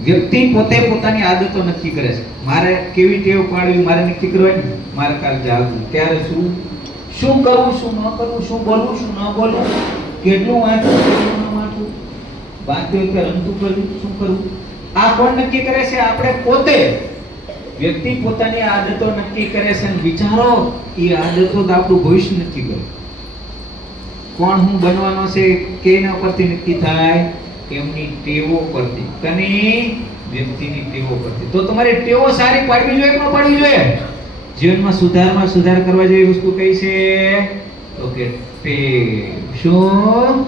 વ્યક્તિ પોતે પોતાની આદતો નક્કી કરે છે. મારે કેવી ટેવ પાડવી મારે નક્કી કરવાની. મારે કાલ જાગવું, ત્યારે શું કરવું, શું ન કરવું, શું બોલવું, શું ન બોલવું, કેટલું વાંચવું, કેટલું ન વાંચવું, વાંચ્યું કે રમતું કરવું, શું કરવું, આ કોણ નક્કી કરે છે? આપણે પોતે. વ્યક્તિ પોતાની આદતો નક્કી કરે છે અને વિચારો એ આદતો તો આપણું ભવિષ્ય નક્કી કરે. કોણ હું બનવાનો છે કેના પરથી નક્કી થાય? એમની ટેવો પરથી. કની? વ્યક્તિની ટેવો પરથી. તો તમારી ટેવો સારી પાડવી જોઈએ કે ન પાડવી જોઈએ? જીવનમાં સુધાર કરવા જેવી વસ્તુ કઈ છે? તો કે ટેવ. શું?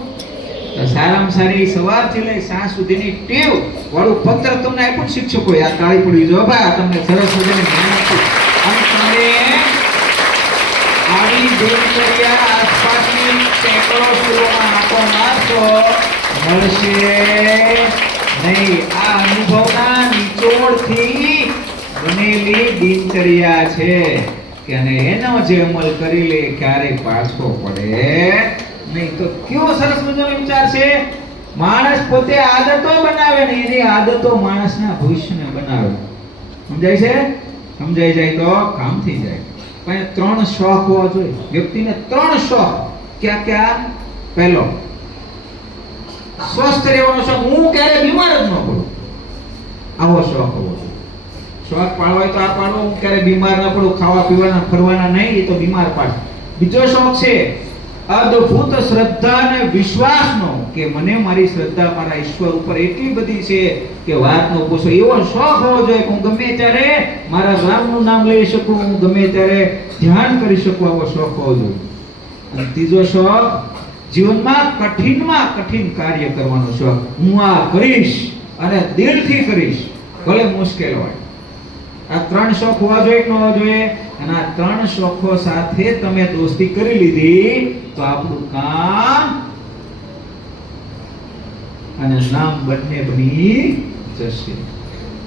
સારામાં સારી સવારથી લઈ સાંજ સુધીની ટેવ વાળું પત્ર તમને આપ્યું શિક્ષકોએ. આ તાળી પડવી જોઈએ બા, તમને સરસ મજાની મહેનત અને તમે આવી દિનચર્યા આસપાસની સેંકડો સ્કૂલોમાં આંખો મારશો મળશે નહીં. આ અનુભવના નિચોડથી બનેલી દિનચર્યા છે કે અને એનો જે અમલ કરી લે ક્યારેય પાછો પડે નહીં. તો કેવો સરસ મજાનો વિચાર છે. માણસ પોતે આદતો બનાવે ને એની આદતો માણસના ભવિષ્યને બનાવે. સમજાય છે? સમજાઈ જાય તો કામ થઈ જાય. પણ 3 શોખ હોવા જોઈએ વ્યક્તિને. 3 શોખ. ક્યાં? પહેલો, સ્વસ્થ રહેવાનો શોખ. હું ક્યારે બીમાર જ ન પડું, આવો શોખ હોવો જોઈએ. શોખ પાડવો હોય તો આ પાડવો. હું ક્યારે બીમાર ન પડું, ખાવા પીવાના ફરવાના નહીં, એ તો બીમાર પાડે. બીજો શોખ છે અદ્ભુત શ્રદ્ધા અને વિશ્વાસનો, કે મને મારી શ્રદ્ધા મારા ઈશ્વર ઉપર એટલી બધી છે કે વાત ન પૂછો. એવો શોખ હોવો જોઈએ કે હું ગમે ત્યારે મારા રામનું નામ લઈ શકું, હું ગમે ત્યારે ધ્યાન કરી શકું. આવો શોખ હોવો જોઈએ. અને ત્રીજો શોખ, જીવનમાં કઠિનમાં કઠિન કાર્ય કરવાનો શોખ. હું આ કરીશ અને દિલથી કરીશ, ભલે મુશ્કેલ હોય. આ 3 શોખ હોવા જોઈએ કે ન હોવા જોઈએ? અને આ 3 શોખો સાથે તમે દોસ્તી કરી લીધી તો આપણું કામ અને નામ બંને બની જશે.